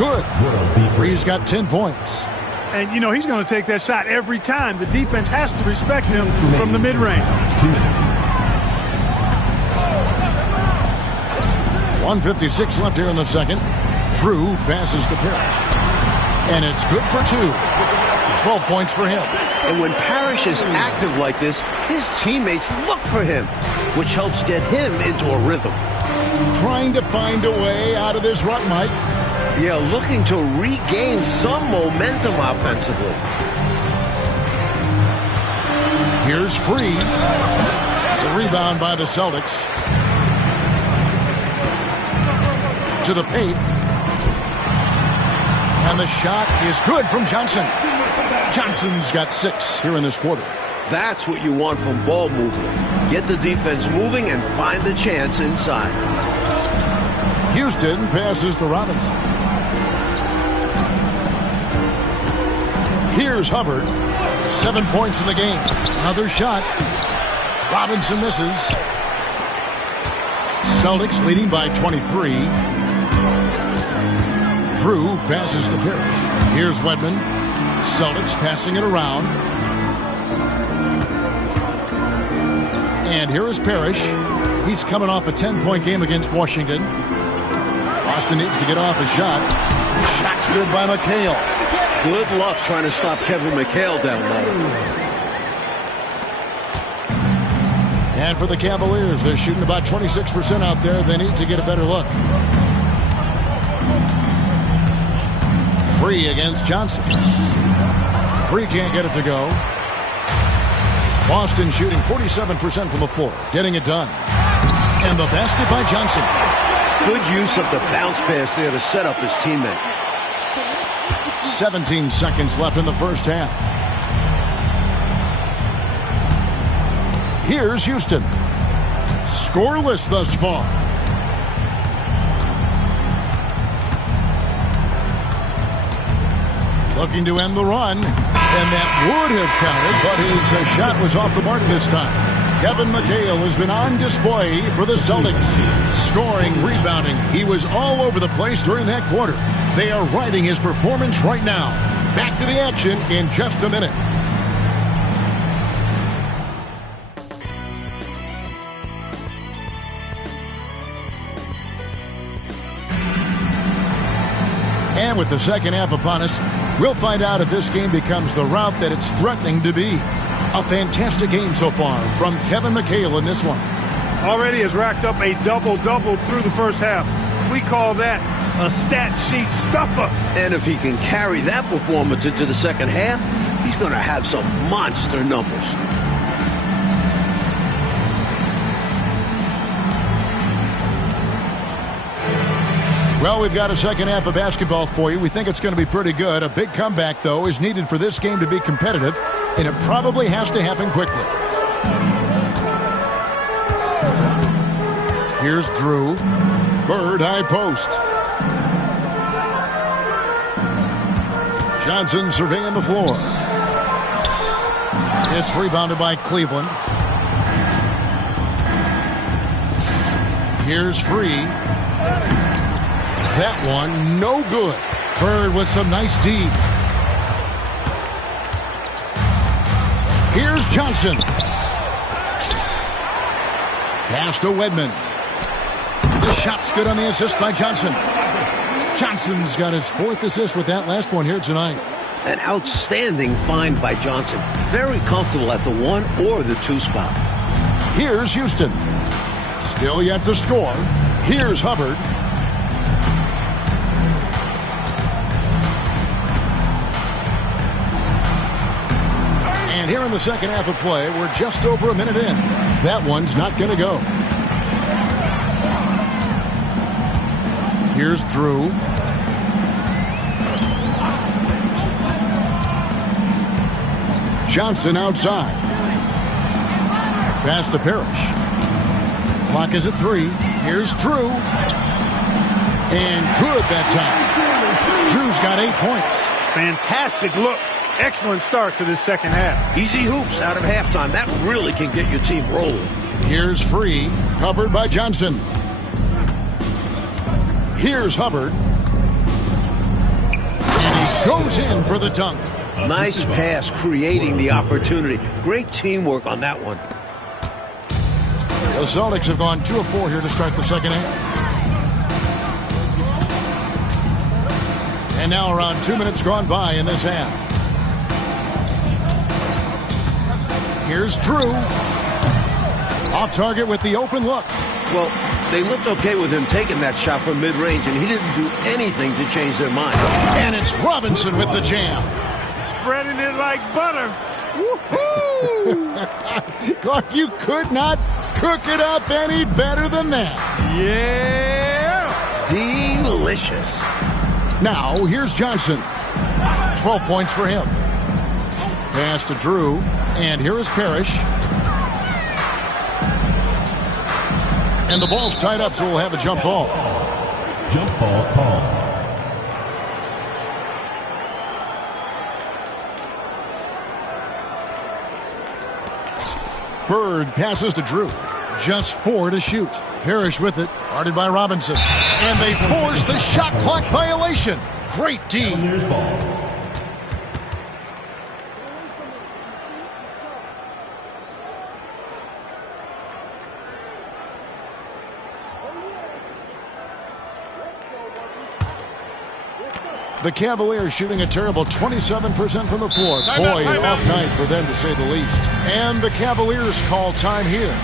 good. Free's got 10 points. And, you know, he's going to take that shot every time. The defense has to respect him from the mid-range. 1:56 left here in the second. Drew passes to Parrish. And it's good for 2. 12 points for him. And when Parrish is active like this, his teammates look for him, which helps get him into a rhythm. Trying to find a way out of this rut, Mike. Yeah, looking to regain some momentum offensively. Here's Free. The rebound by the Celtics. To the paint. And the shot is good from Johnson. Johnson's got 6 here in this quarter. That's what you want from ball movement. Get the defense moving and find the chance inside. Houston passes to Robinson. Here's Hubbard. 7 points in the game. Another shot. Robinson misses. Celtics leading by 23. Drew passes to Parrish. Here's Wedman. Celtics passing it around. And here is Parrish. He's coming off a 10-point game against Washington. Boston needs to get off a shot. Shot's good by McHale. Good luck trying to stop Kevin McHale down low. And for the Cavaliers, they're shooting about 26% out there. They need to get a better look. Free against Johnson. Free can't get it to go. Boston shooting 47% from the floor, getting it done. And the basket by Johnson. Good use of the bounce pass there to set up his teammate. 17 seconds left in the first half. Here's Houston. Scoreless thus far. Looking to end the run. And that would have counted, but his shot was off the mark this time. Kevin McHale has been on display for the Celtics. Scoring, rebounding. He was all over the place during that quarter. They are riding his performance right now. Back to the action in just a minute. And with the second half upon us, we'll find out if this game becomes the route that it's threatening to be. A fantastic game so far from Kevin McHale in this one. Already has racked up a double-double through the first half. We call that a stat sheet stuffer. And if he can carry that performance into the second half, he's going to have some monster numbers. Well, we've got a second half of basketball for you. We think it's going to be pretty good. A big comeback, though, is needed for this game to be competitive, and it probably has to happen quickly. Here's Drew. Bird high post. Johnson surveying the floor. It's rebounded by Cleveland. Here's Free. That one, no good. Bird with some nice D. Here's Johnson. Pass to Wedman. The shot's good on the assist by Johnson. Johnson's got his 4th assist with that last one here tonight. An outstanding find by Johnson. Very comfortable at the 1 or the 2 spot. Here's Houston. Still yet to score. Here's Hubbard. And here in the second half of play, we're just over a minute in. That one's not going to go. Here's Drew. Johnson outside. Pass to Parrish. Clock is at 3. Here's Drew. And good that time. Drew's got 8 points. Fantastic look. Excellent start to this second half. Easy hoops out of halftime. That really can get your team rolling. Here's Free. Covered by Johnson. Here's Hubbard. Goes in for the dunk. Nice pass, creating the opportunity. Great teamwork on that one. The Celtics have gone 2 of 4 here to start the second half. And now around 2 minutes gone by in this half. Here's Drew. Off target with the open look. Well, they looked okay with him taking that shot from mid-range, and he didn't do anything to change their mind. And it's Robinson with the jam. Spreading it like butter. Woohoo! Clark, you could not cook it up any better than that. Yeah! Delicious. Now, here's Johnson. 12 points for him. Pass to Drew. And here is Parrish. And the ball's tied up, so we'll have a jump ball. Jump ball call. Bird passes to Drew. Just 4 to shoot. Parrish with it, guarded by Robinson. And they force the shot clock violation. Great D. Cavaliers ball. The Cavaliers shooting a terrible 27% from the floor. Boy, an off night for them to say the least. And the Cavaliers call time here.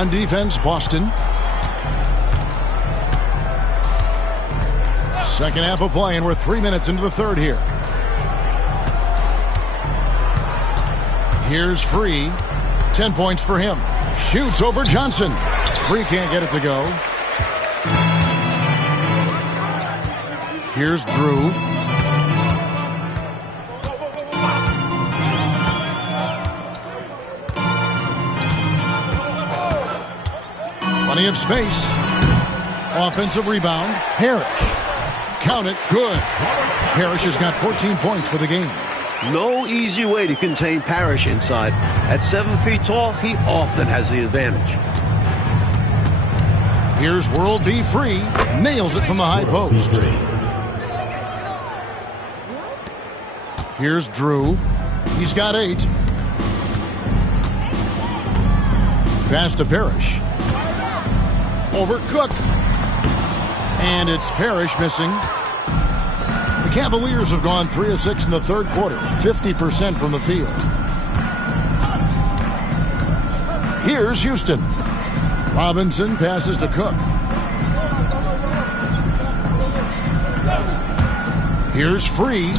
On defense, Boston. Second half of play, and we're 3 minutes into the third here. Here's Free. 10 points for him. Shoots over Johnson. Free can't get it to go. Here's Drew. Plenty of space. Offensive rebound. Parrish. Count it. Good. Parrish has got 14 points for the game. No easy way to contain Parrish inside. At 7 feet tall, he often has the advantage. Here's World B. Free. Nails it from the high post. Here's Drew. He's got 8. Pass to Parrish. Over Cook. And it's Parrish missing. The The Cavaliers have gone 3 of 6 in the third quarter, 50% from the field. Here's Houston. Robinson passes to Cook. Here's Free.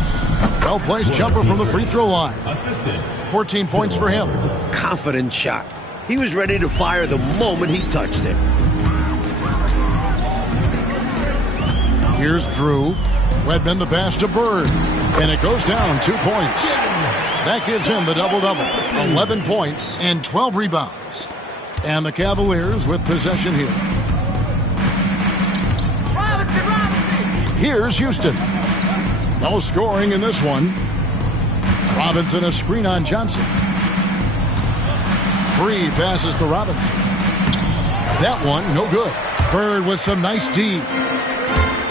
Well-placed jumper from the free throw line. 14 points for him. Confident shot. He was ready to fire the moment he touched it. Here's Drew. Wedman the pass to Bird. And it goes down 2 points. That gives him the double-double. 11 points and 12 rebounds. And the Cavaliers with possession here. Here's Houston. No scoring in this one. Robinson a screen on Johnson. Free passes to Robinson. That one, no good. Bird with some nice D.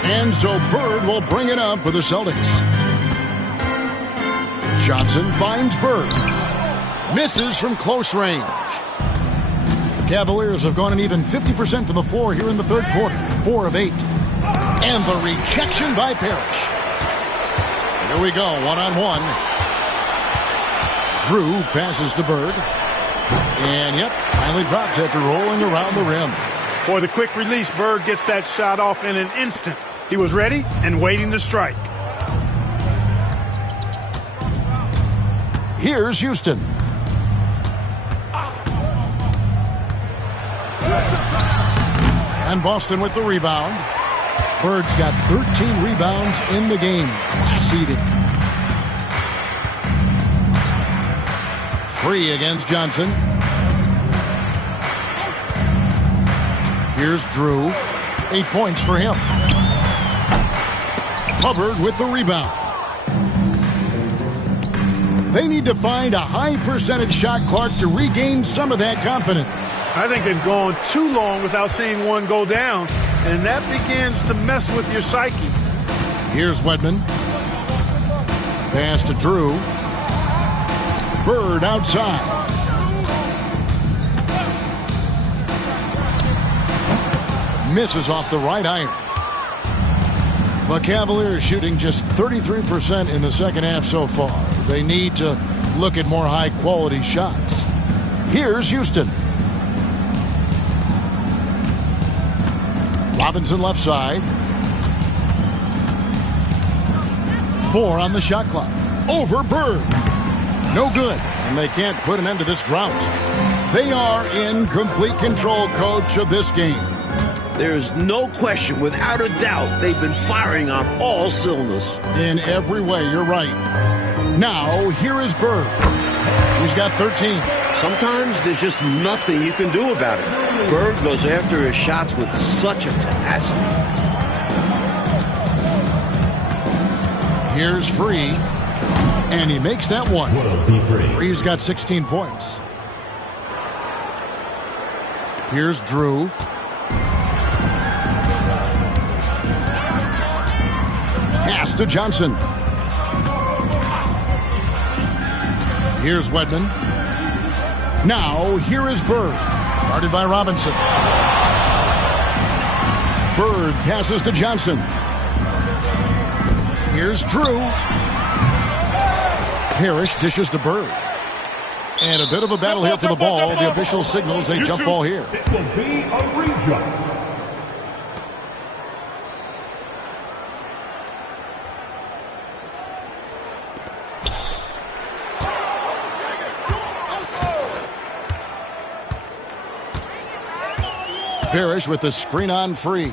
And so Bird will bring it up for the Celtics. Johnson finds Bird. Misses from close range. The Cavaliers have gone an even 50% from the floor here in the third quarter. 4 of 8. And the rejection by Parrish. Here we go, one-on-one. Drew passes to Bird. And, yep, finally drops after rolling around the rim. Boy, the quick release, Bird gets that shot off in an instant. He was ready and waiting to strike. Here's Houston. And Boston with the rebound. Bird's got 13 rebounds in the game. Class-eating. Free against Johnson. Here's Drew. 8 points for him. Hubbard with the rebound. They need to find a high percentage shot, Clark, to regain some of that confidence. I think they've gone too long without seeing one go down, and that begins to mess with your psyche. Here's Wedman. Pass to Drew. Bird outside. Misses off the right iron. The Cavaliers shooting just 33% in the second half so far. They need to look at more high-quality shots. Here's Houston. Robinson left side. 4 on the shot clock. Over Bird. No good. And they can't put an end to this drought. They are in complete control, coach, of this game. There's no question, without a doubt, they've been firing on all cylinders. In every way, you're right. Now, here is Bird. He's got 13. Sometimes there's just nothing you can do about it. Bird goes after his shots with such a tenacity. Here's Free. And he makes that one. Free's got 16 points. Here's Drew. Pass to Johnson. Here's Wedman. Now, here is Bird. Guarded by Robinson. Bird passes to Johnson. Here's Drew. Parrish dishes to Bird. And a bit of a battle here for the ball. The official signals a jump ball here. It will be a rejump. Parrish with the screen on Free.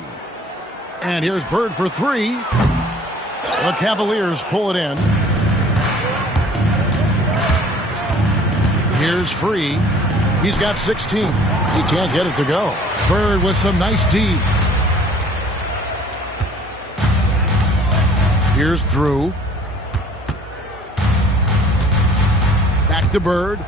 And here's Bird for 3. The Cavaliers pull it in. Here's Free. He's got 16. He can't get it to go. Bird with some nice D. Here's Drew. Back to Bird.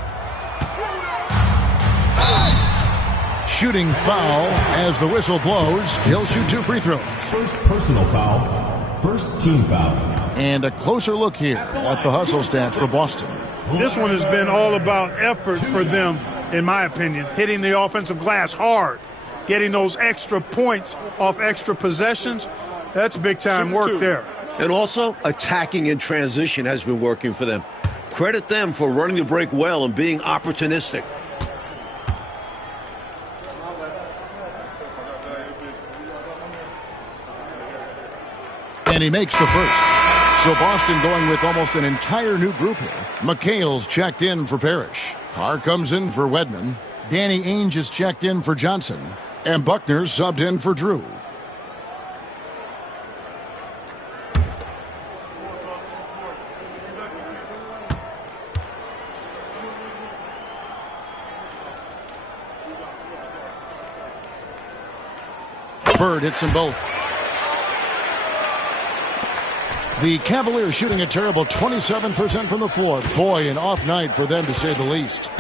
Shooting foul as the whistle blows. He'll shoot 2 free throws. First personal foul. First team foul. And a closer look here at the hustle stats for Boston. This one has been all about effort for them, in my opinion. Hitting the offensive glass hard. Getting those extra points off extra possessions. That's big-time work there. And also, attacking in transition has been working for them. Credit them for running the break well and being opportunistic. And he makes the first. So Boston going with almost an entire new group here. McHale's checked in for Parrish. Carr comes in for Wedman. Danny Ainge is checked in for Johnson. And Buckner subbed in for Drew. Bird hits them both. The Cavaliers shooting a terrible 27% from the floor. Boy, an off night for them to say the least.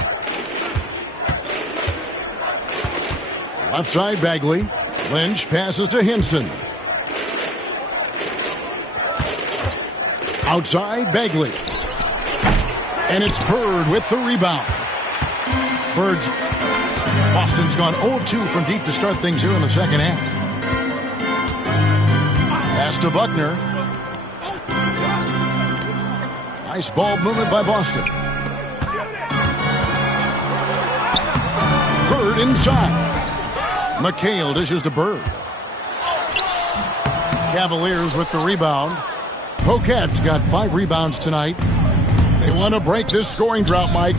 Left side, Bagley. Lynch passes to Hinson. Outside, Bagley. And it's Bird with the rebound. Bird's Boston's gone 0 of 2 from deep to start things here in the second half. Pass to Buckner. Nice ball movement by Boston. Bird inside. McHale dishes to Bird. Cavaliers with the rebound. Poquet's got 5 rebounds tonight. They want to break this scoring drought, Mike.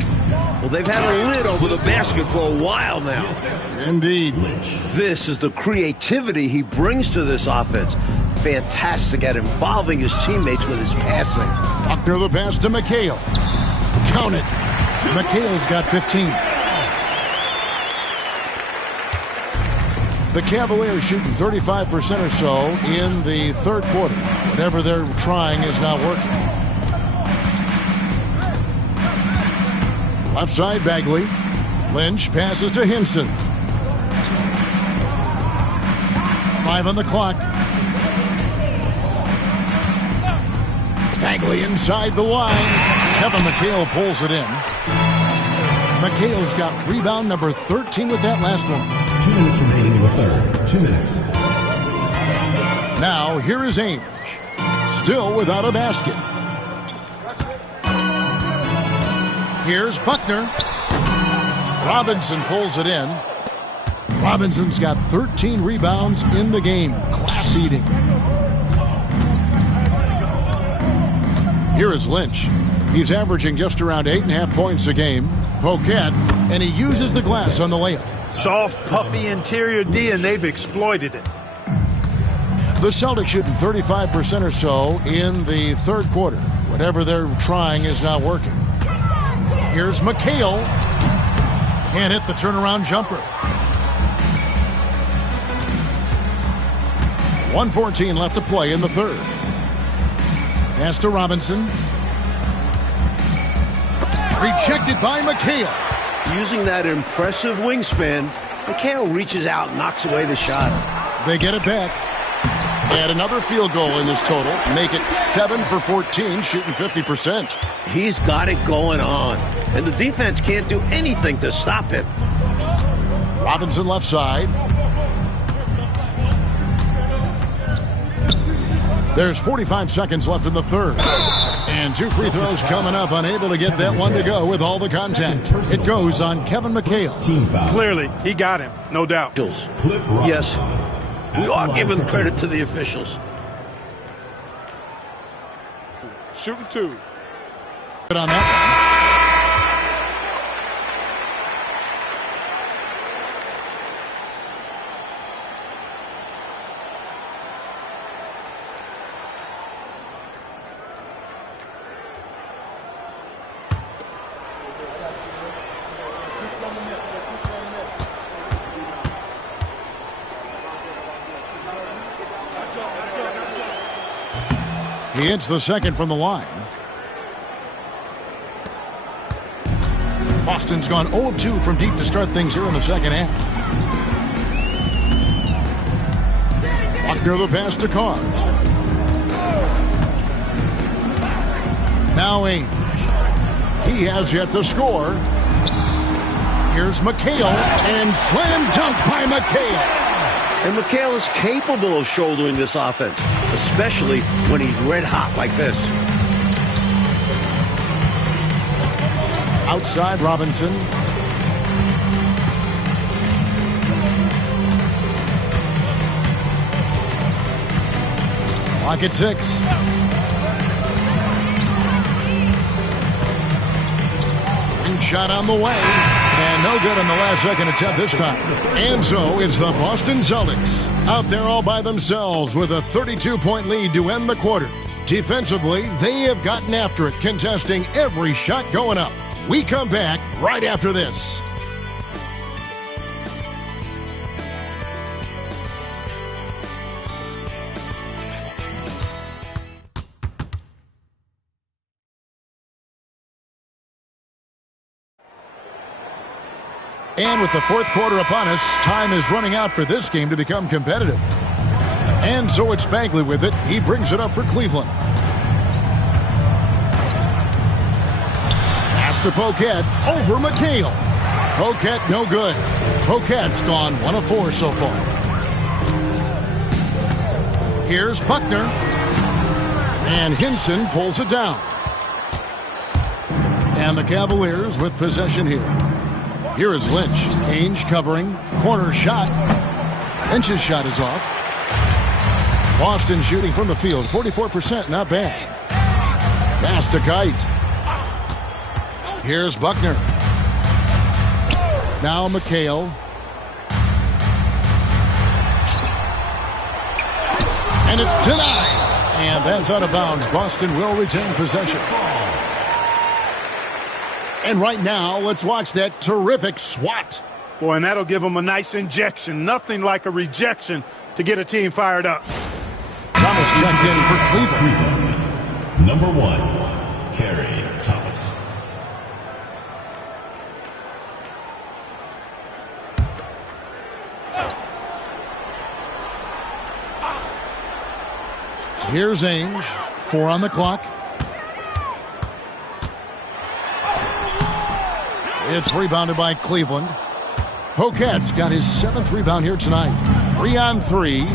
Well, they've had a lid over the basket for a while now. Indeed. This is the creativity he brings to this offense. Fantastic at involving his teammates with his passing. Buckner the pass to McHale. Count it. McHale's got 15. The Cavaliers shooting 35% or so in the third quarter. Whatever they're trying is not working. Left side, Bagley. Lynch passes to Hinson. 5 on the clock. Bagley inside the line. Kevin McHale pulls it in. McHale's got rebound number 13 with that last one. 2 minutes remaining in the third. 2 minutes. Now, here is Ainge. Still without a basket. Here's Buckner. Robinson pulls it in. Robinson's got 13 rebounds in the game. Class eating. Here is Lynch. He's averaging just around 8.5 points a game. Poquet, and he uses the glass on the layup. Soft, puffy interior D, and they've exploited it. The Celtics shooting 35% or so in the third quarter. Whatever they're trying is not working. Here's McHale. Can't hit the turnaround jumper. 1:14 left to play in the third. Pass to Robinson. Rejected by McHale. Using that impressive wingspan, McHale reaches out and knocks away the shot. They get it back. Add another field goal in this total. Make it 7 for 14, shooting 50%. He's got it going on, and the defense can't do anything to stop him. Robinson left side. There's 45 seconds left in the third. And 2 free throws coming up, unable to get that one to go with all the contact. It goes on Kevin McHale. Clearly, he got him, no doubt. Yes, we are giving credit to the officials. Shooting 2. Good on that one. He hits the second from the line. Boston's gone 0 of 2 from deep to start things here in the second half. Buckner the pass to Carr. Now Ainge. He has yet to score. Here's McHale, and slam dunk by McHale. And McHale is capable of shouldering this offense. especially when he's red hot like this. Outside Robinson. Clock at 6. Shot on the way, and no good on the last second attempt this time. And so it's the Boston Celtics out there all by themselves with a 32-point lead to end the quarter. Defensively, they have gotten after it, contesting every shot going up. We come back right after this. And with the fourth quarter upon us, time is running out for this game to become competitive. And so it's Bagley with it. He brings it up for Cleveland. Pass to Poquette over McHale. Poquette no good. Poquette's gone 1 of 4 so far. Here's Buckner. And Hinson pulls it down. And the Cavaliers with possession here. Here is Lynch. Ainge covering. Corner shot. Lynch's shot is off. Boston shooting from the field. 44%. Not bad. Pass to Kite. Here's Buckner. Now McHale. And it's denied. And that's out of bounds. Boston will retain possession. And right now, let's watch that terrific swat. Boy, and that'll give them a nice injection. Nothing like a rejection to get a team fired up. Thomas checked in for Cleveland. Number 1, Kerry Thomas. Here's Ainge. 4 on the clock. It's rebounded by Cleveland. Poquette's got his 7th rebound here tonight. 3 on 3.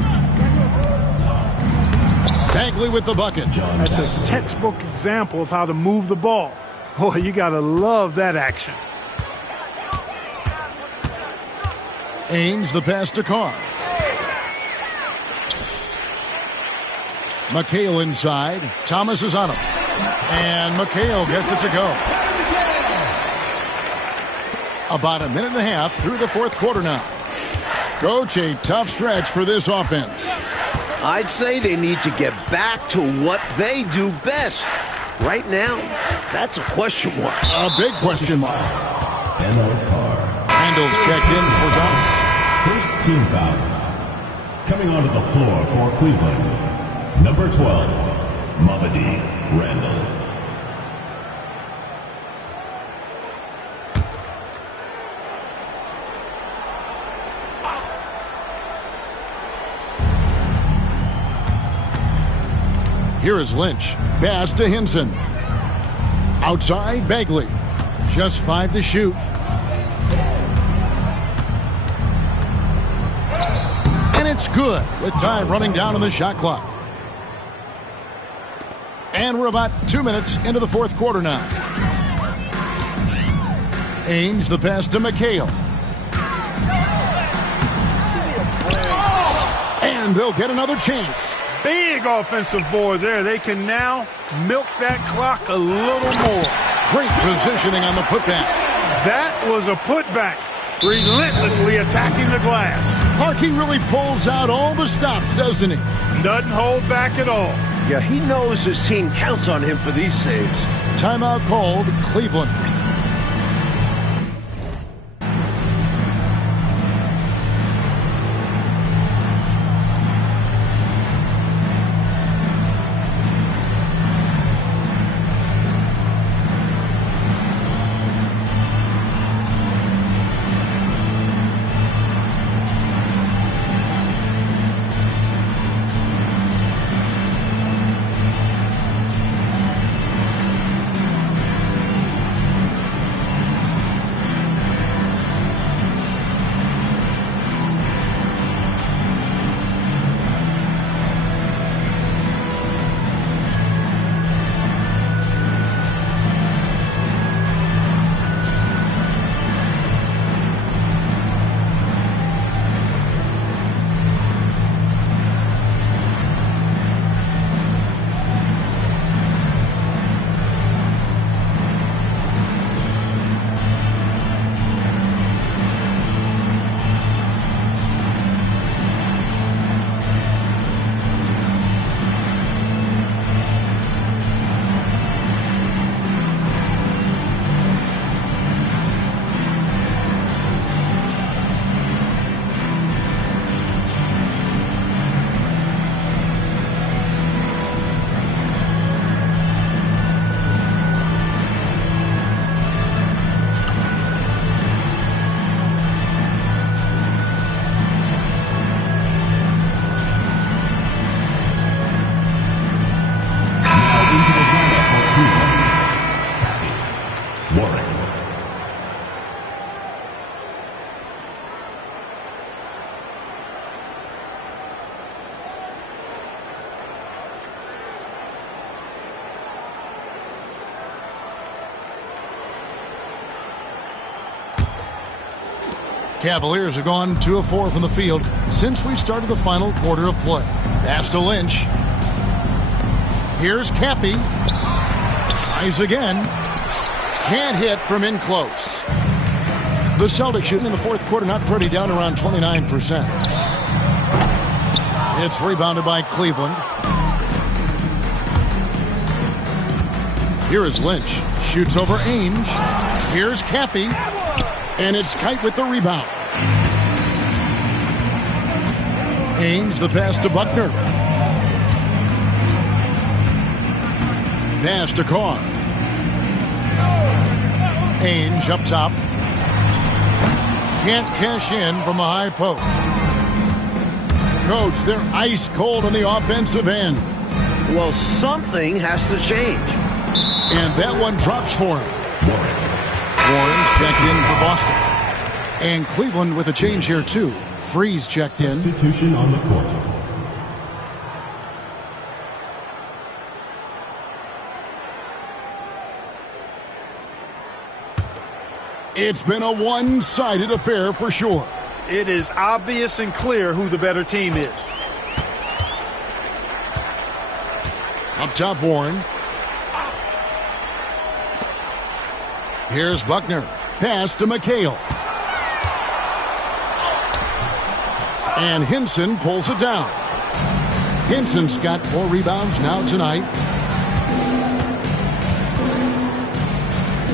Bagley with the bucket. That's a textbook example of how to move the ball. Boy, you got to love that action. Ainge the pass to Carr. McHale inside. Thomas is on him. And McHale gets it to go. About a minute and a half through the fourth quarter now. Coach, a tough stretch for this offense. I'd say they need to get back to what they do best. Right now, that's a question mark. A big question mark. Emil Carr. Randall's checked in for Thomas. First team foul. Coming onto the floor for Cleveland. Number 12, Mamadi Randall. Here is Lynch. Pass to Hinson. Outside, Bagley. Just 5 to shoot. And it's good with time running down on the shot clock. And we're about 2 minutes into the fourth quarter now. Ainge the pass to McHale. And they'll get another chance. Big offensive board there. They can now milk that clock a little more. Great positioning on the putback. That was a putback. Relentlessly attacking the glass. Harkey really pulls out all the stops, doesn't he? Doesn't hold back at all. Yeah, he knows his team counts on him for these saves. Timeout called, Cleveland. Cavaliers have gone 2 of 4 from the field since we started the final quarter of play. Pass to Lynch. Here's Caffey. Tries again. Can't hit from in close. The Celtics shooting in the fourth quarter not pretty, down around 29%. It's rebounded by Cleveland. Here is Lynch. Shoots over Ainge. Here's Caffey. And it's Kite with the rebound. Ainge, the pass to Buckner. Pass to Carr. Ainge up top. Can't cash in from the high post. Coach, they're ice cold on the offensive end. Well, something has to change. And that one drops for him. Warren's checked in for Boston. And Cleveland with a change here, too. Freeze checked in. Substitution on the court. It's been a one-sided affair for sure. It is obvious and clear who the better team is. Up top, Warren. Here's Buckner. Pass to McHale. And Hinson pulls it down. Hinson's got 4 rebounds now tonight.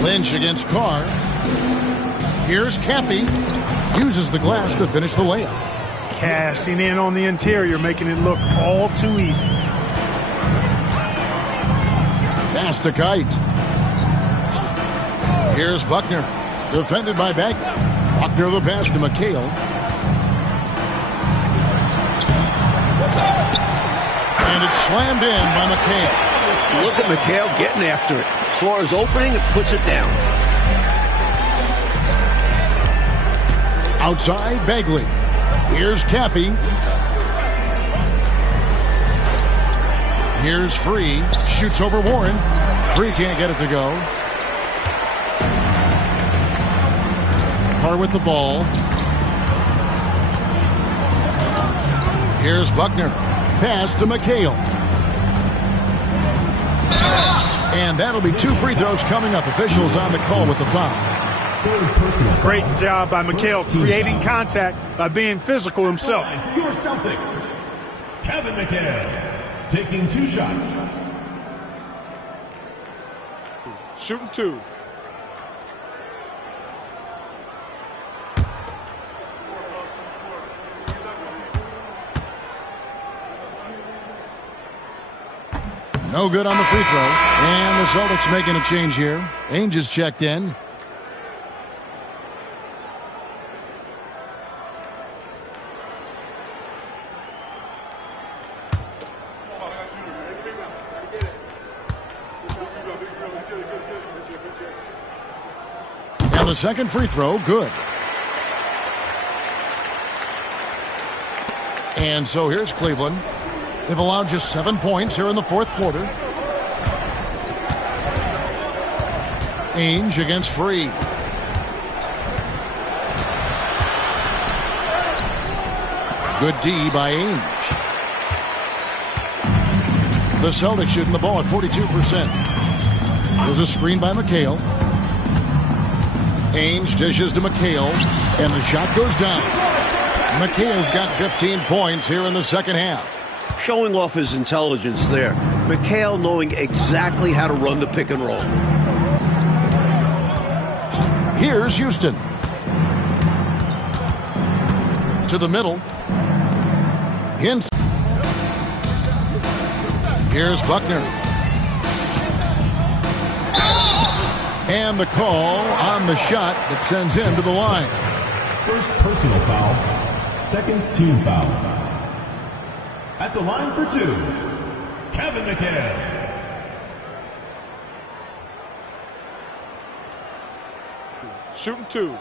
Lynch against Carr. Here's Caffey. Uses the glass to finish the layup. Cashing in on the interior, making it look all too easy. Pass to Kite. Here's Buckner. Defended by Beck. Buckner the pass to McHale. And it's slammed in by McHale. Look at McHale getting after it. Saw his opening and puts it down. Outside, Bagley. Here's Caffey. Here's Free. Shoots over Warren. Free can't get it to go. Carr with the ball. Here's Buckner. Pass to McHale. And that'll be 2 free throws coming up. Officials on the call with the foul. Great job by McHale creating contact by being physical himself. Your Celtics, Kevin McHale, taking 2 shots. Shooting 2. No good on the free throw. And the Celtics making a change here. Ainge is checked in. And the second free throw, good. And so here's Cleveland. They've allowed just 7 points here in the fourth quarter. Ainge against Free. Good D by Ainge. The Celtics shooting the ball at 42%. There's a screen by McHale. Ainge dishes to McHale, and the shot goes down. McHale's got 15 points here in the second half. Showing off his intelligence there. McHale knowing exactly how to run the pick and roll. Here's Houston. To the middle. Hinson. Here's Buckner. And the call on the shot that sends him to the line. First personal foul, second team foul. At the line for 2, Kevin McHale. Shooting 2.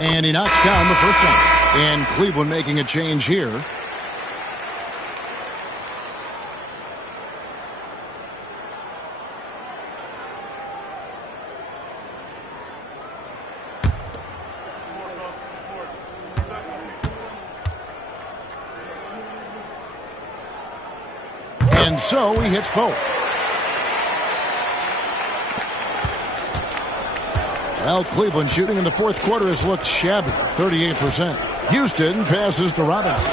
And he knocks down the first one. And Cleveland making a change here. And so he hits both. Well, Cleveland shooting in the fourth quarter has looked shabby, 38%. Houston passes to Robinson.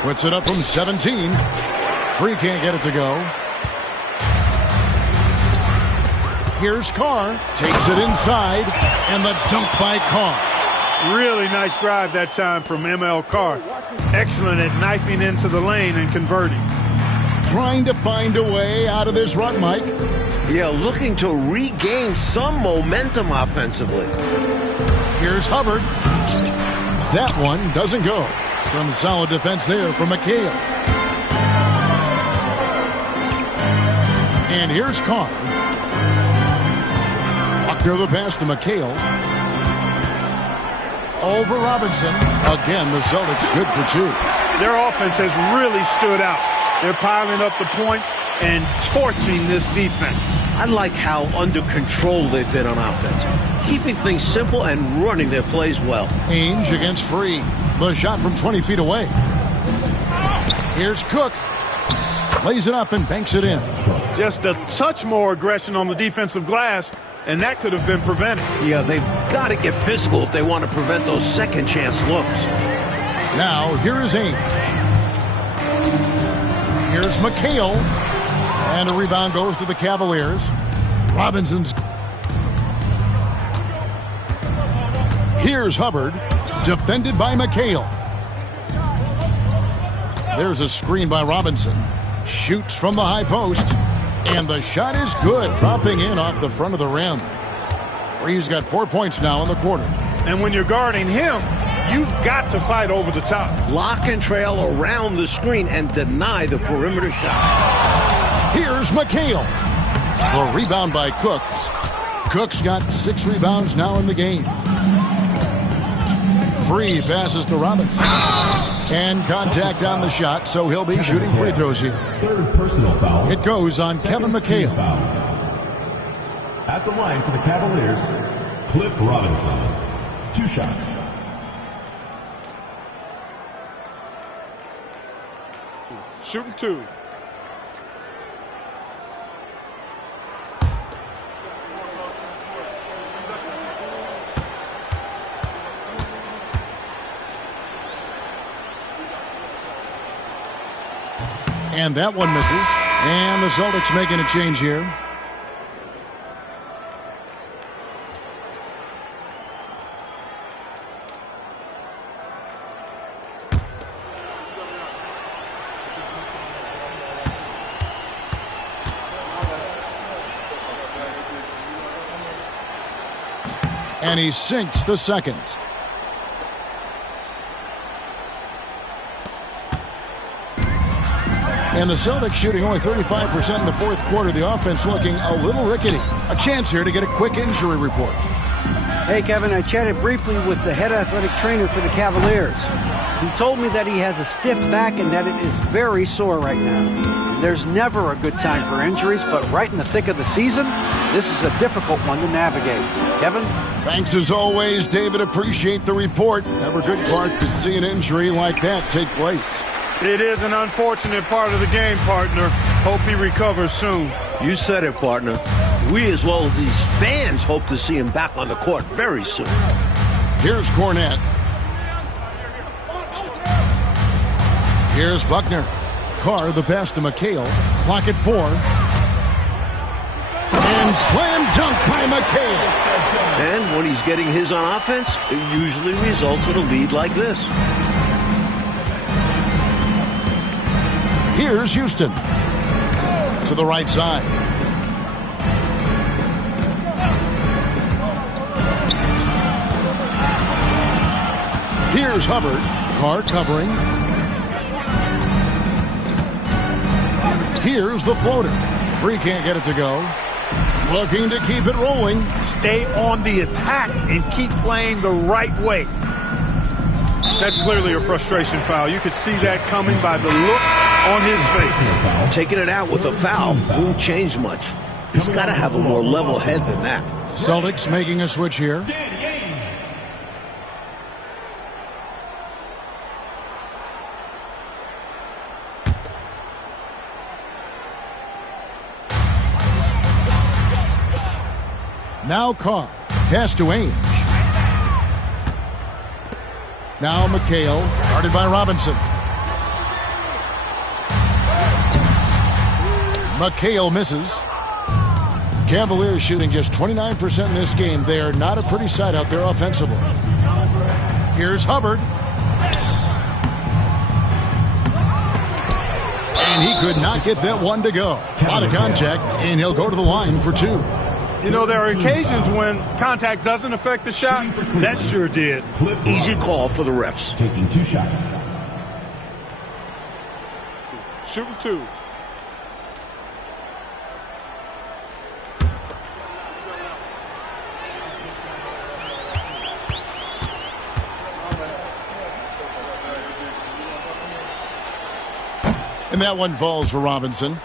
Puts it up from 17. Free can't get it to go. Here's Carr. Takes it inside. And the dunk by Carr. Really nice drive that time from ML Carr. Excellent at knifing into the lane and converting. Trying to find a way out of this run, Mike. Yeah, looking to regain some momentum offensively. Here's Hubbard. That one doesn't go. Some solid defense there from McHale. And here's Carr. Buckner the pass to McHale. Over Robinson. Again, the Celtics good for two. Their offense has really stood out. They're piling up the points and torching this defense. I like how under control they've been on offense, keeping things simple and running their plays well. Ainge against Free. The shot from 20 feet away. Here's Cook. Lays it up and banks it in. Just a touch more aggression on the defensive glass, and that could have been prevented. Yeah, they've got to get physical if they want to prevent those second chance looks. Now, here is Ainge. Here's McHale. And a rebound goes to the Cavaliers. Robinson's. Here's Hubbard. Defended by McHale. There's a screen by Robinson. Shoots from the high post. And the shot is good. Dropping in off the front of the rim. Free's got 4 points now in the quarter. And when you're guarding him, you've got to fight over the top. Lock and trail around the screen and deny the perimeter shot. Here's McHale. The rebound by Cook. Cook's got 6 rebounds now in the game. Free passes to Robinson. And contact on the shot, so he'll be shooting free throws here. Third personal foul. It goes on Kevin McHale. At the line for the Cavaliers, Cliff Robinson. 2 shots. Shooting 2. And that one misses. And the Celtics making a change here. And he sinks the second. And the Celtics shooting only 35% in the fourth quarter. The offense looking a little rickety. A chance here to get a quick injury report. Hey, Kevin, I chatted briefly with the head athletic trainer for the Cavaliers. He told me that he has a stiff back and that it is very sore right now. There's never a good time for injuries, but right in the thick of the season, this is a difficult one to navigate. Kevin? Thanks as always, David. Appreciate the report. Never good part to see an injury like that take place. It is an unfortunate part of the game, partner. Hope he recovers soon. You said it, partner. We, as well as these fans, hope to see him back on the court very soon. Here's Cornette. Here's Buckner. Carr, the pass to McHale. Clock at 4. And slam dunk by McHale. And when he's getting his on offense, it usually results in a lead like this. Here's Houston. To the right side. Here's Hubbard. Carr covering. Here's the floater. Free can't get it to go. Looking to keep it rolling. Stay on the attack and keep playing the right way. That's clearly a frustration foul. You could see that coming by the look on his face. Taking it out with a foul won't change much. He's got to have a more level head than that. Celtics making a switch here. Now Carr. Pass to Ainge. Now McHale. Guarded by Robinson. McHale misses. Cavaliers shooting just 29% in this game. They are not a pretty sight out there offensively. Here's Hubbard. And he could not get that one to go. A lot of contact, and he'll go to the line for two. You know, there are occasions when contact doesn't affect the shot. That sure did. Easy call for the refs. Taking 2 shots. Shooting 2. And that one falls for Robinson.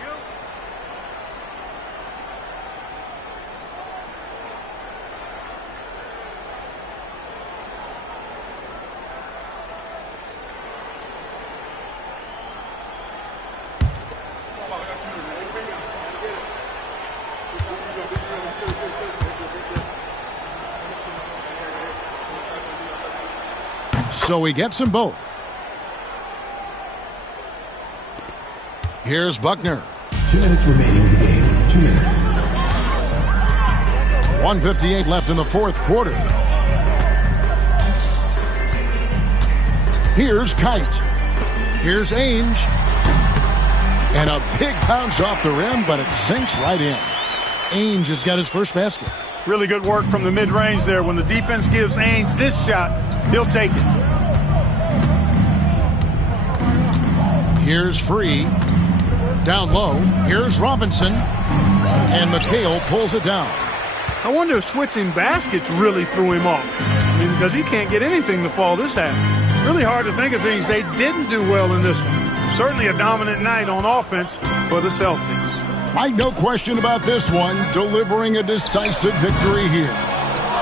So he gets them both. Here's Buckner. 2 minutes remaining in the game. 2 minutes. 1:58 left in the fourth quarter. Here's Kite. Here's Ainge. And a big bounce off the rim, but it sinks right in. Ainge has got his first basket. Really good work from the mid-range there. When the defense gives Ainge this shot, he'll take it. Here's Free. Down low. Here's Robinson. And McHale pulls it down. I wonder if switching baskets really threw him off. I mean, because he can't get anything to fall this half. Really hard to think of things they didn't do well in this one. Certainly a dominant night on offense for the Celtics. Mike, no question about this one. Delivering a decisive victory here.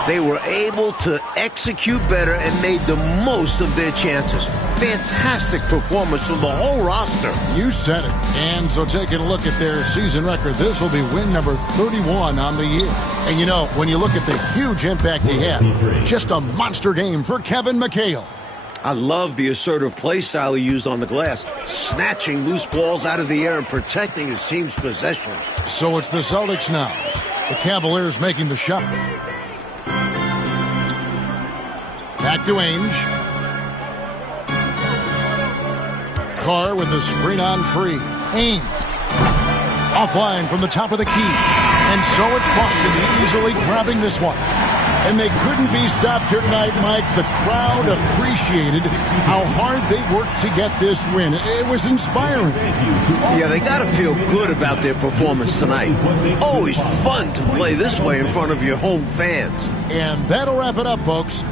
They were able to execute better and made the most of their chances. Fantastic performance from the whole roster. You said it. And so taking a look at their season record, this will be win number 31 on the year. And you know, when you look at the huge impact he had, just a monster game for Kevin McHale. I love the assertive play style he used on the glass, snatching loose balls out of the air and protecting his team's possession. So it's the Celtics now. The Cavaliers making the shot. Back to Ainge. Carr with the screen on Free. Ainge. Offline from the top of the key. And so it's Boston easily grabbing this one. And they couldn't be stopped here tonight, Mike. The crowd appreciated how hard they worked to get this win. It was inspiring. Yeah, they got to feel good about their performance tonight. Always fun to play this way in front of your home fans. And that'll wrap it up, folks.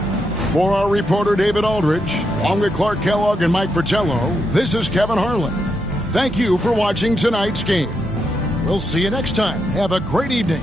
For our reporter, David Aldridge, along with Clark Kellogg and Mike Fratello, this is Kevin Harlan. Thank you for watching tonight's game. We'll see you next time. Have a great evening.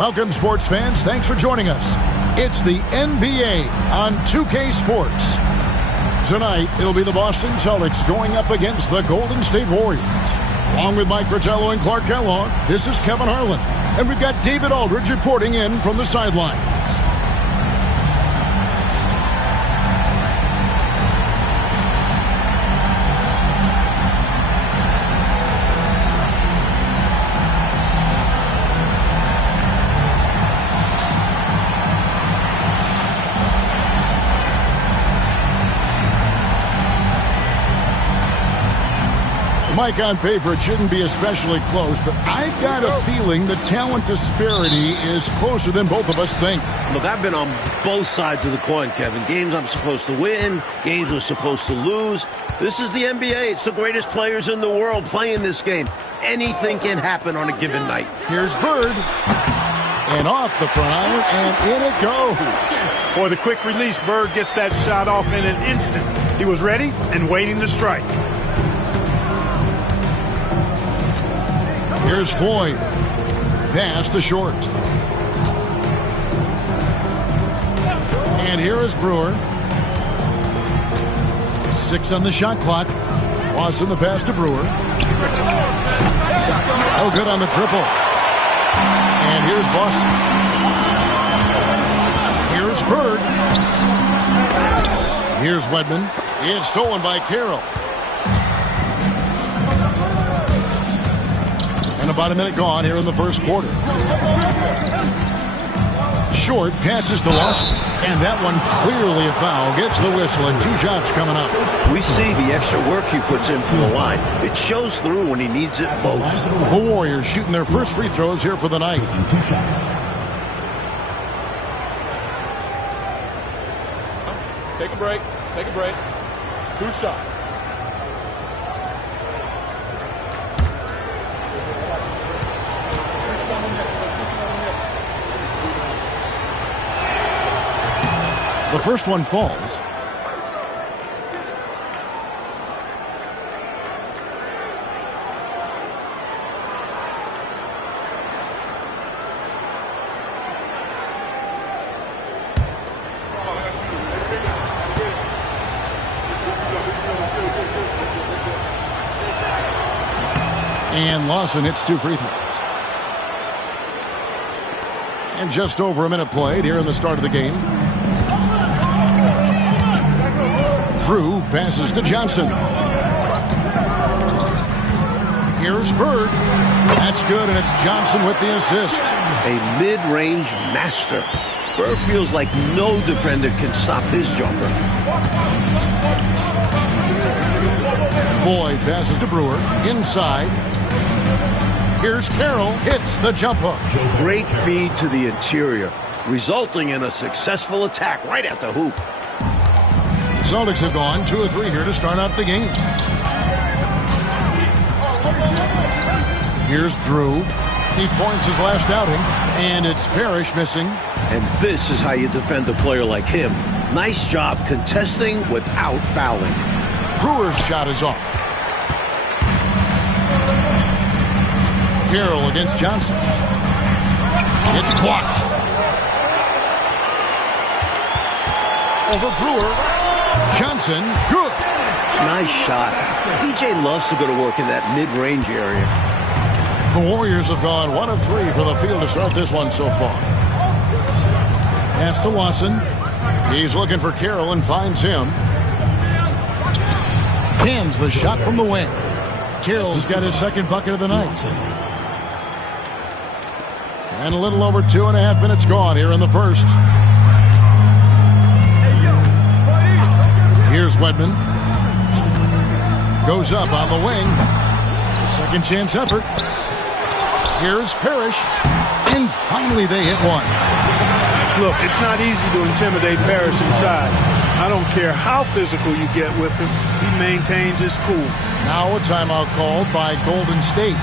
Welcome, sports fans. Thanks for joining us. It's the NBA on 2K Sports. Tonight, it'll be the Boston Celtics going up against the Golden State Warriors. Along with Mike Fratello and Clark Kellogg, this is Kevin Harlan. And we've got David Aldridge reporting in from the sidelines. Mike, on paper, it shouldn't be especially close, but I've got a feeling the talent disparity is closer than both of us think. Look, I've been on both sides of the coin, Kevin. Games I'm supposed to win, games we're supposed to lose. This is the NBA. It's the greatest players in the world playing this game. Anything can happen on a given night. Here's Bird. And off the front iron, and in it goes. Boy, the quick release, Bird gets that shot off in an instant. He was ready and waiting to strike. Here's Floyd. Pass to Short. And here is Brewer. 6 on the shot clock. Lawson the pass to Brewer. Oh, good on the triple. And here's Boston. Here's Bird. Here's Wedman. It's stolen by Carroll. About a minute gone here in the first quarter. Short passes to Lawson, and that one clearly a foul. Gets the whistle, and 2 shots coming up. We see the extra work he puts in from the line. It shows through when he needs it most. The Warriors shooting their first free throws here for the night. 2 shots. Take a break. Take a break. 2 shots. The first one falls. And Lawson hits 2 free throws. And just over a minute played here in the start of the game. Drew passes to Johnson. Here's Bird. That's good, and it's Johnson with the assist. A mid-range master. Bird feels like no defender can stop his jumper. Floyd passes to Brewer. Inside. Here's Carroll. Hits the jump hook. Great feed to the interior, resulting in a successful attack right at the hoop. The Celtics have gone 2 of 3 here to start out the game. Here's Drew. He points his last outing, and it's Parrish missing. And this is how you defend a player like him. Nice job contesting without fouling. Brewer's shot is off. Carroll against Johnson. It's blocked. Over Brewer. Johnson, good. Nice shot. DJ loves to go to work in that mid-range area. The Warriors have gone 1 of 3 for the field to start this one so far. Pass to Lawson. He's looking for Carroll and finds him. Cans the shot from the wing. Carroll's got his second bucket of the night. And a little over 2.5 minutes gone here in the first. Here's Wedman. Goes up on the wing. Second chance effort. Here's Parrish. And finally they hit one. Look, it's not easy to intimidate Parrish inside. I don't care how physical you get with him. He maintains his cool. Now a timeout called by Golden State.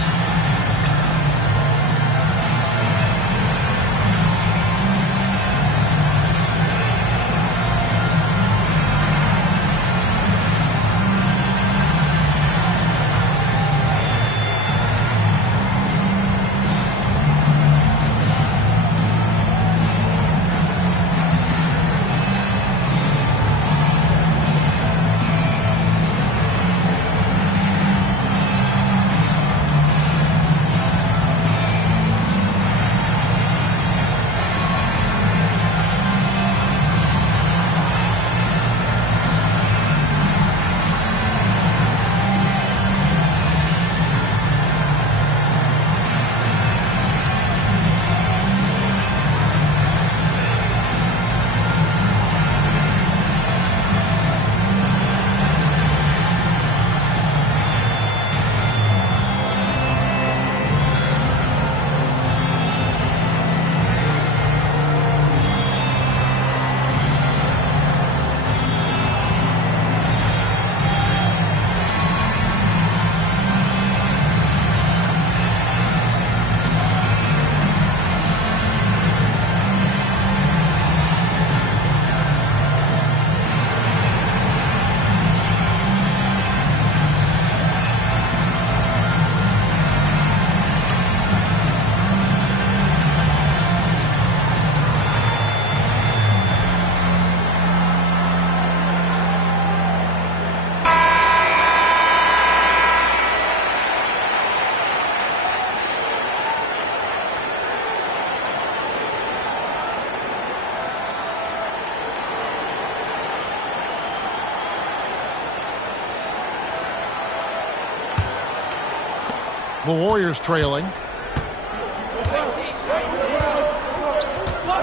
The Warriors trailing.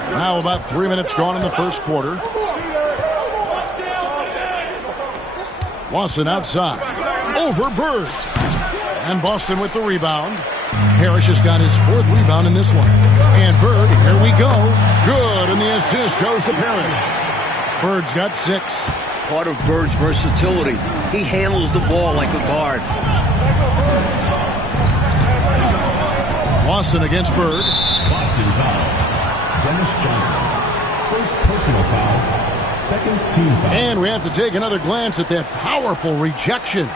Now about 3 minutes gone in the first quarter. Lawson outside. Over Bird. And Boston with the rebound. Parrish has got his 4th rebound in this one. And Bird, here we go. Good, and the assist goes to Parrish. Bird's got 6. Part of Bird's versatility. He handles the ball like a guard. Lawson against Bird. Boston foul. Dennis Johnson. First personal foul. Second team foul. And we have to take another glance at that powerful rejection.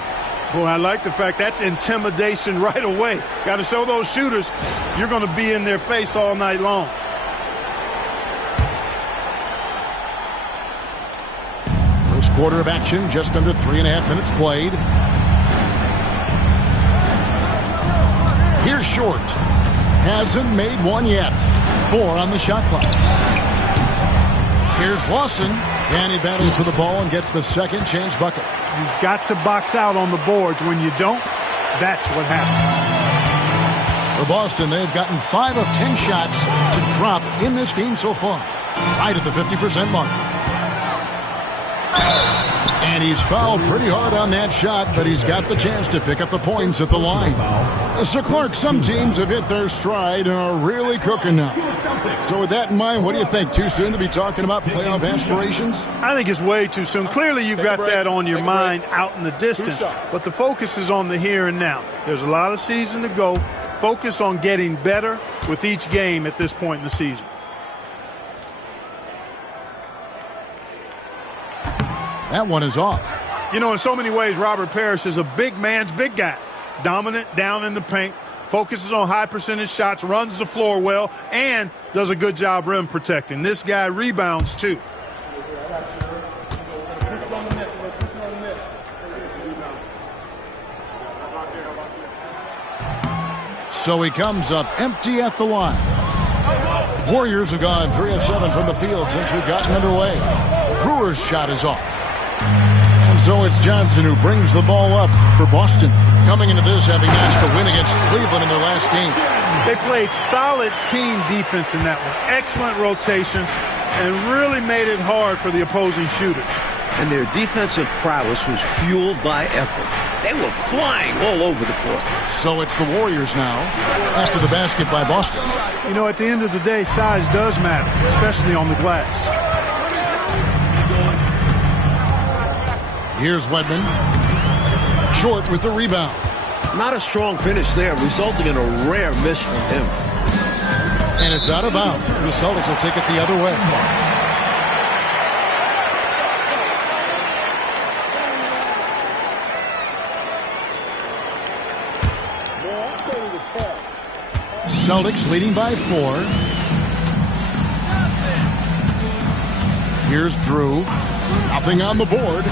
Boy, I like the fact that's intimidation right away. Got to show those shooters you're going to be in their face all night long. First quarter of action, just under 3.5 minutes played. Here's Short. Hasn't made one yet. 4 on the shot clock. Here's Lawson. And he battles for the ball and gets the second chance bucket. You've got to box out on the boards. When you don't, that's what happens. For Boston, they've gotten 5 of 10 shots to drop in this game so far. Right at the 50% mark. And he's fouled pretty hard on that shot, but he's got the chance to pick up the points at the line. So, Clark, some teams have hit their stride and are really cooking now. So with that in mind, what do you think? Too soon to be talking about playoff aspirations? I think it's way too soon. Clearly, you've got that on your mind out in the distance, but the focus is on the here and now. There's a lot of season to go. Focus on getting better with each game at this point in the season. That one is off. You know, in so many ways, Robert Parrish is a big man's big guy. Dominant down in the paint, focuses on high percentage shots, runs the floor well, and does a good job rim protecting. This guy rebounds, too. So he comes up empty at the line. Warriors have gone 3 of 7 from the field since we've gotten underway. Brewer's shot is off. And so it's Johnson who brings the ball up for Boston. Coming into this, having managed to win against Cleveland in their last game. They played solid team defense in that one. Excellent rotations and really made it hard for the opposing shooters. And their defensive prowess was fueled by effort. They were flying all over the court. So it's the Warriors now after the basket by Boston. You know, at the end of the day, size does matter, especially on the glass. Here's Wedman. Short with the rebound. Not a strong finish there, resulting in a rare miss from him. And it's out of bounds. The Celtics will take it the other way. Celtics leading by 4. Here's Drew. Nothing on the board.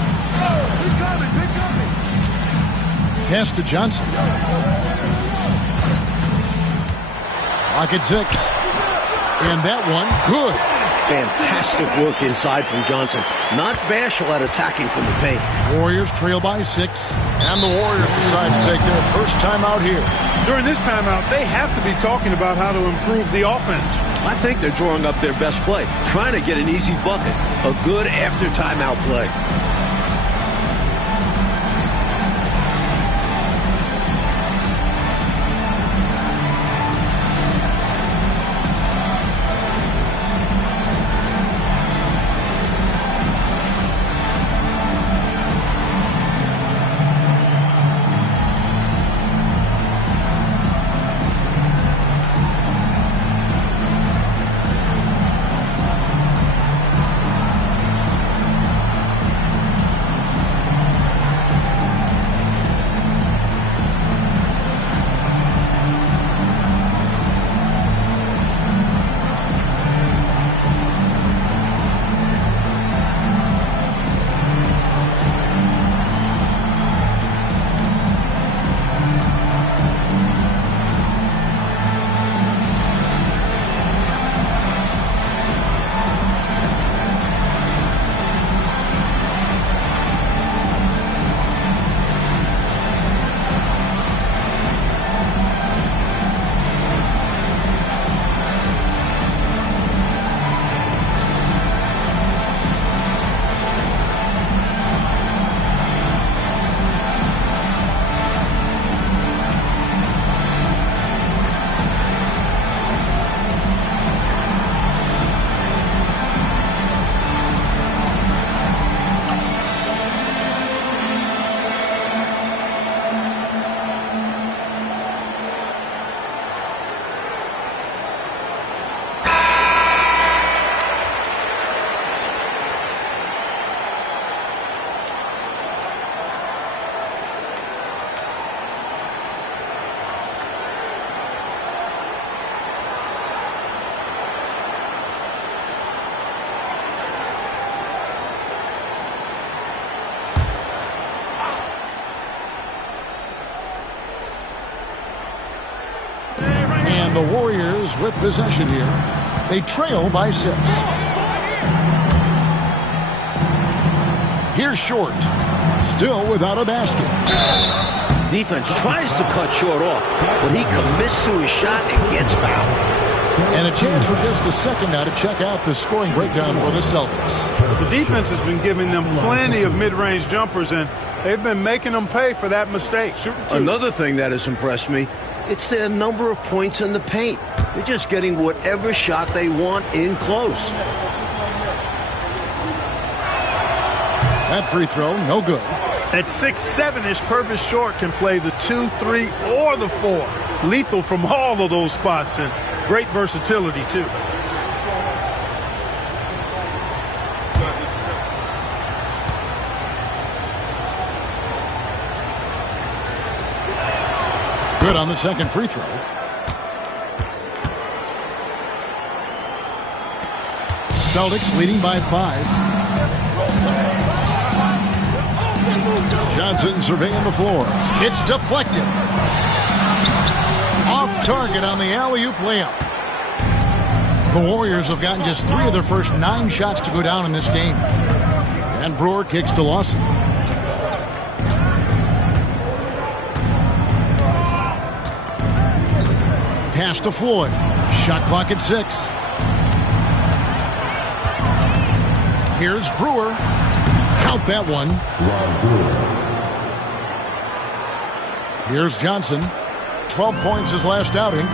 Pass to Johnson. Clock at 6. And that one, good. Fantastic work inside from Johnson. Not bashful at attacking from the paint. Warriors trail by 6. And the Warriors decide to take their first time out here. During this timeout, they have to be talking about how to improve the offense. I think they're drawing up their best play, trying to get an easy bucket. A good after timeout play. And the Warriors with possession here. They trail by 6. Here's Short. Still without a basket. Defense tries to cut Short off, but he commits to his shot and gets fouled. And a chance for just a second now to check out the scoring breakdown for the Celtics. The defense has been giving them plenty of mid-range jumpers, and they've been making them pay for that mistake. Another thing that has impressed me, it's their number of points in the paint. They're just getting whatever shot they want in close. That free throw, no good. At 6'7", Purvis Short can play the 2, 3, or the 4. Lethal from all of those spots, and great versatility, too. Good on the second free throw. Celtics leading by 5. Johnson surveying the floor. It's deflected. Off target on the alley-oop layup. The Warriors have gotten just 3 of their first 9 shots to go down in this game. And Brewer kicks to Lawson. Pass to Floyd. Shot clock at 6. Here's Brewer. Count that one. Here's Johnson. 12 points his last outing.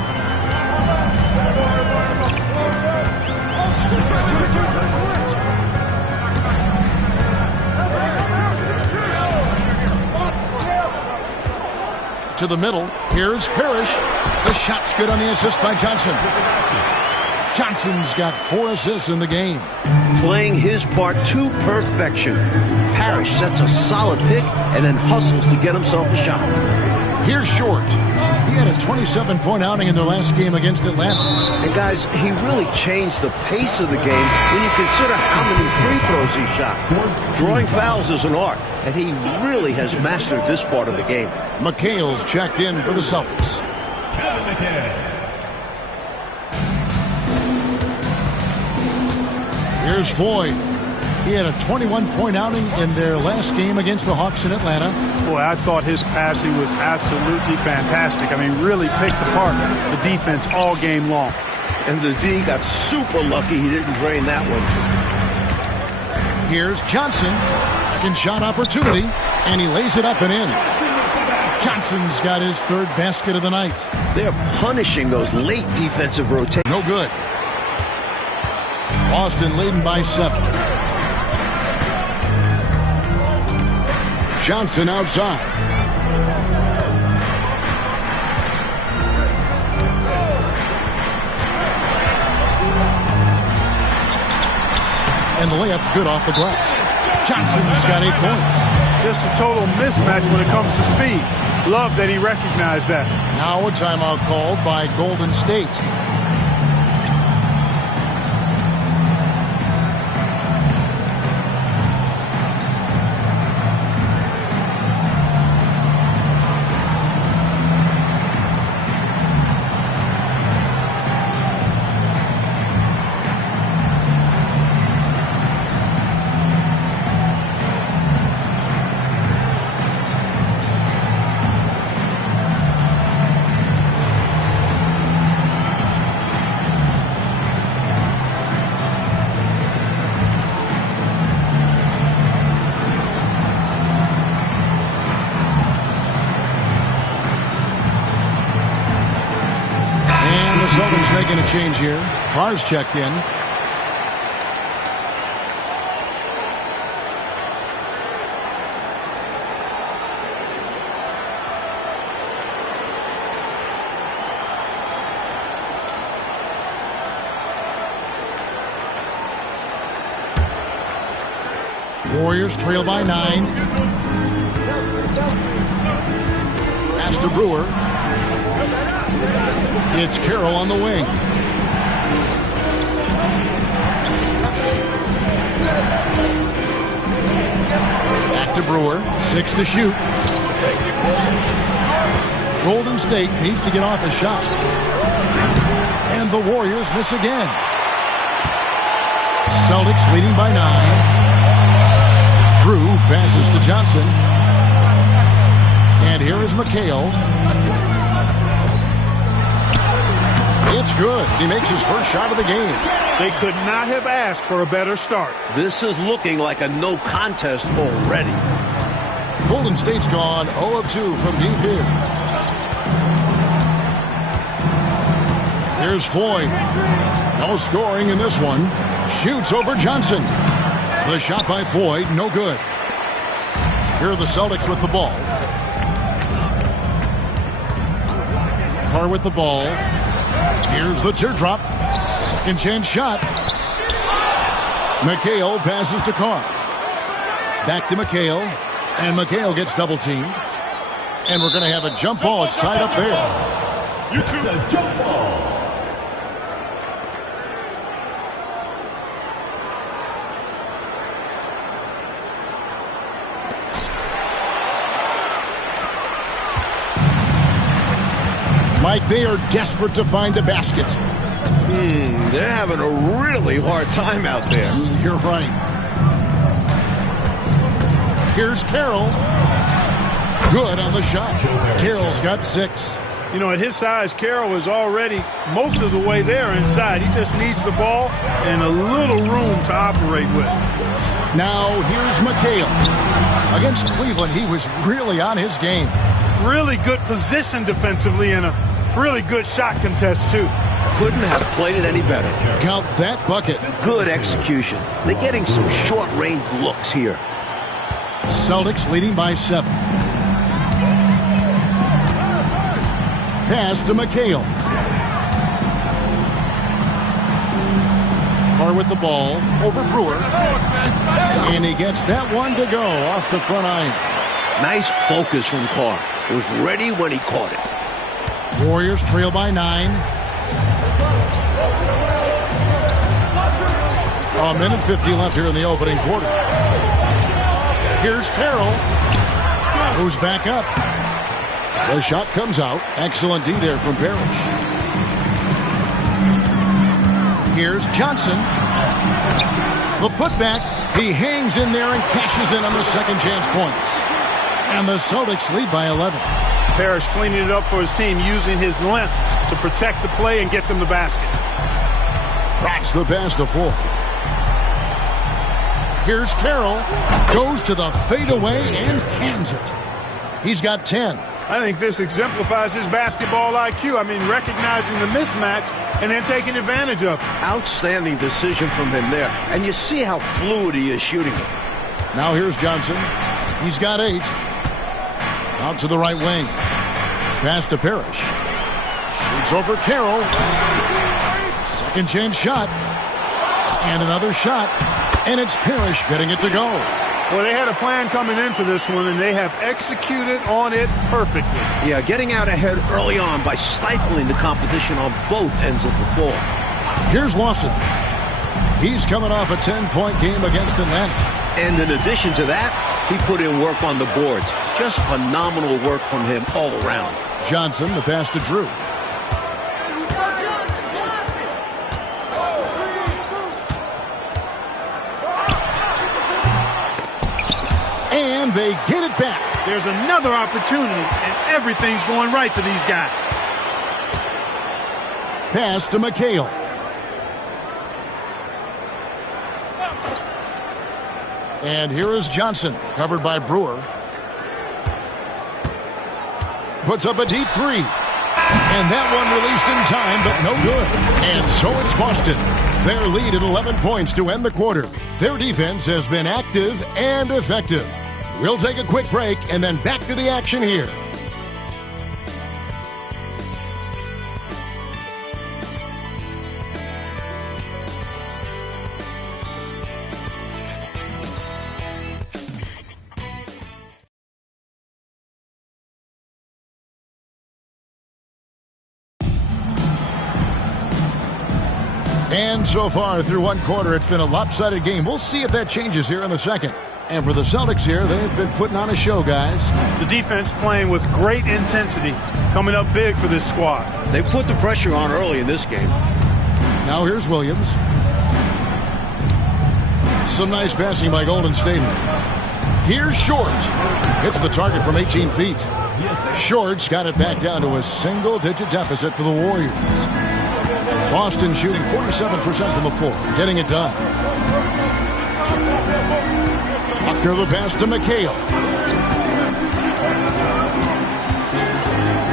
To the middle. Here's Parrish. The shot's good on the assist by Johnson. Johnson's got 4 assists in the game. Playing his part to perfection. Parrish sets a solid pick and then hustles to get himself a shot. Here's Short. He had a 27-point outing in their last game against Atlanta. And guys, he really changed the pace of the game when you consider how many free throws he shot. Drawing fouls is an art, and he really has mastered this part of the game. McHale's checked in for the Celtics. Kevin McHale. Here's Floyd. He had a 21-point outing in their last game against the Hawks in Atlanta. Boy, I thought his passing was absolutely fantastic. I mean, really picked apart the defense all game long. And the D got super lucky he didn't drain that one. Here's Johnson. Second shot opportunity, and he lays it up and in. Johnson's got his 3rd basket of the night. They're punishing those late defensive rotations. No good. Boston leading by 7. Johnson outside. And the layup's good off the glass. Johnson's got 8 points. Just a total mismatch when it comes to speed. Love that he recognized that. Now a timeout called by Golden State. Celtics making a change here. Carr's checked in. Warriors trail by 9. Pass to Brewer. It's Carroll on the wing. Back to Brewer. 6 to shoot. Golden State needs to get off a shot. the Warriors miss again. Celtics leading by 9. Drew passes to Johnson. And here is McHale. It's good. He makes his first shot of the game. They could not have asked for a better start. This is looking like a no contest already. Golden State's gone 0 of 2 from deep here. Here's Floyd. No scoring in this one. Shoots over Johnson. The shot by Floyd, no good. Here are the Celtics with the ball. Carr with the ball. Here's the teardrop. Second chance shot. McHale passes to Carr. Back to McHale. And McHale gets double teamed. And we're going to have a jump ball. It's tied up there. It's a jump ball. Mike, they are desperate to find a basket. They're having a really hard time out there. You're right. Here's Carroll. Good on the shot. Carroll's got 6. You know, at his size, Carroll is already most of the way there inside. He just needs the ball and a little room to operate with. Now here's McHale. Against Cleveland, he was really on his game. Really good position defensively and a really good shot contest, too. Couldn't have played it any better. Count that bucket. Good execution. They're getting some short-range looks here. Celtics leading by 7. Pass to McHale. Carr with the ball over Brewer. And he gets that one to go off the front iron. Nice focus from Carr. Was ready when he caught it. Warriors trail by 9. A minute 50 left here in the opening quarter. Here's Carroll. Goes back up. The shot comes out. Excellent D there from Parrish. Here's Johnson. The putback. He hangs in there and cashes in on the second chance points. And the Celtics lead by 11. Parrish cleaning it up for his team, using his length to protect the play and get them the basket. Cracks the pass to Floyd. Here's Carroll. Goes to the fadeaway and cans it. He's got 10. I think this exemplifies his basketball IQ. I mean, recognizing the mismatch and then taking advantage of it. Outstanding decision from him there. And you see how fluid he is shooting it. Now here's Johnson. He's got 8. Out to the right wing. Pass to Parrish. Shoots over Carroll. Second chance shot. And another shot. And it's Parrish getting it to go. Well, they had a plan coming into this one, and they have executed on it perfectly. Yeah, getting out ahead early on by stifling the competition on both ends of the floor. Here's Lawson. He's coming off a 10-point game against Atlanta. And in addition to that, he put in work on the boards. Just phenomenal work from him all around. Johnson, the pass to Drew. And they get it back. There's another opportunity, and everything's going right for these guys. Pass to McHale. And here is Johnson, covered by Brewer. Puts up a deep 3. And that one released in time, but no good. And so it's Boston. Their lead at 11 points to end the quarter. Their defense has been active and effective. We'll take a quick break and then back to the action here. And so far through one quarter, it's been a lopsided game. We'll see if that changes here in the second. And for the Celtics here, they've been putting on a show, guys. The defense playing with great intensity, coming up big for this squad. They've put the pressure on early in this game. Now here's Williams. Some nice passing by Golden State. Here's Short. Hits the target from 18 feet. Short's got it back down to a single-digit deficit for the Warriors. Boston shooting 47% from the floor, getting it done. Buckner the pass to McHale.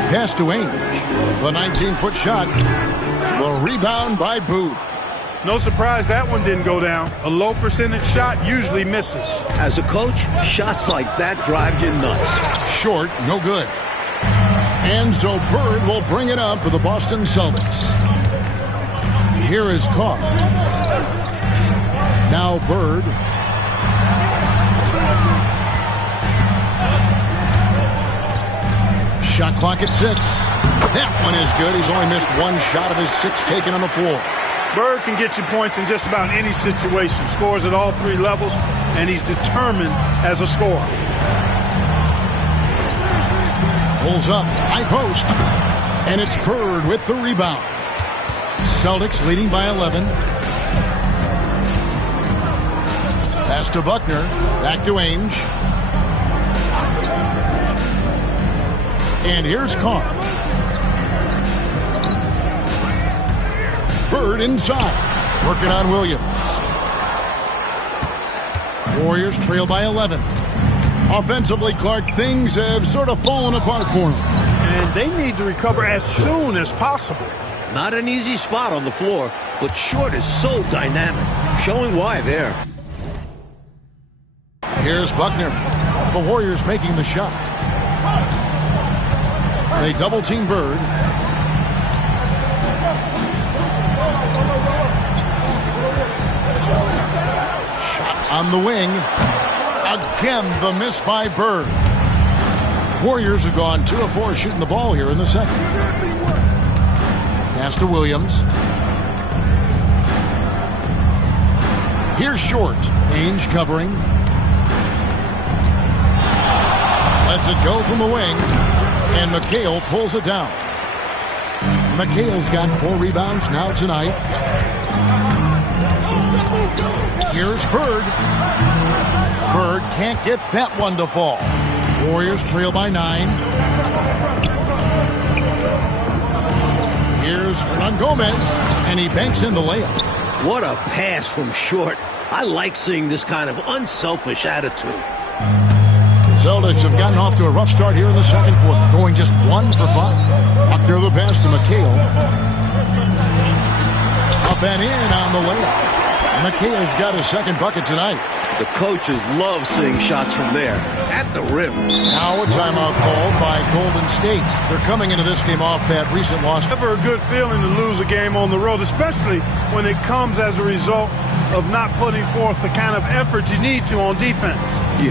Pass to Ainge. The 19-foot shot. The rebound by Booth. No surprise that one didn't go down. A low percentage shot usually misses. As a coach, shots like that drive you nuts. Short, no good. And so Bird will bring it up for the Boston Celtics. Here is Carr. Now Bird. Shot clock at 6. That one is good. He's only missed one shot of his 6 taken on the floor. Bird can get you points in just about any situation. Scores at all 3 levels, and he's determined as a scorer. Pulls up, high post, and it's Bird with the rebound. Celtics leading by 11. Pass to Buckner, back to Ainge. And here's Carr. Bird inside, working on Williams. Warriors trail by 11. Offensively, Clark, things have sort of fallen apart for them. And they need to recover as soon as possible. Not an easy spot on the floor, but Short is so dynamic, showing why there. Here's Buckner. The Warriors making the shot. They double-team Bird. Shot on the wing. Again, the miss by Bird. Warriors have gone 2 of 4 shooting the ball here in the second. Pass to Williams. Here's Short. Ainge covering. Lets it go from the wing. And McHale pulls it down. McHale's got 4 rebounds now tonight. Here's Bird. Bird can't get that one to fall. Warriors trail by 9. Here's Hernan Gomez, and he banks in the layup. What a pass from Short. I like seeing this kind of unselfish attitude. The Celtics have gotten off to a rough start here in the second quarter, going just 1 for 5. Buckner the pass to McHale. Up and in on the layup. McHale's got his second bucket tonight. The coaches love seeing shots from there, at the rim. Now a timeout called by Golden State. They're coming into this game off that recent loss. Never a good feeling to lose a game on the road, especially when it comes as a result of not putting forth the kind of effort you need to on defense.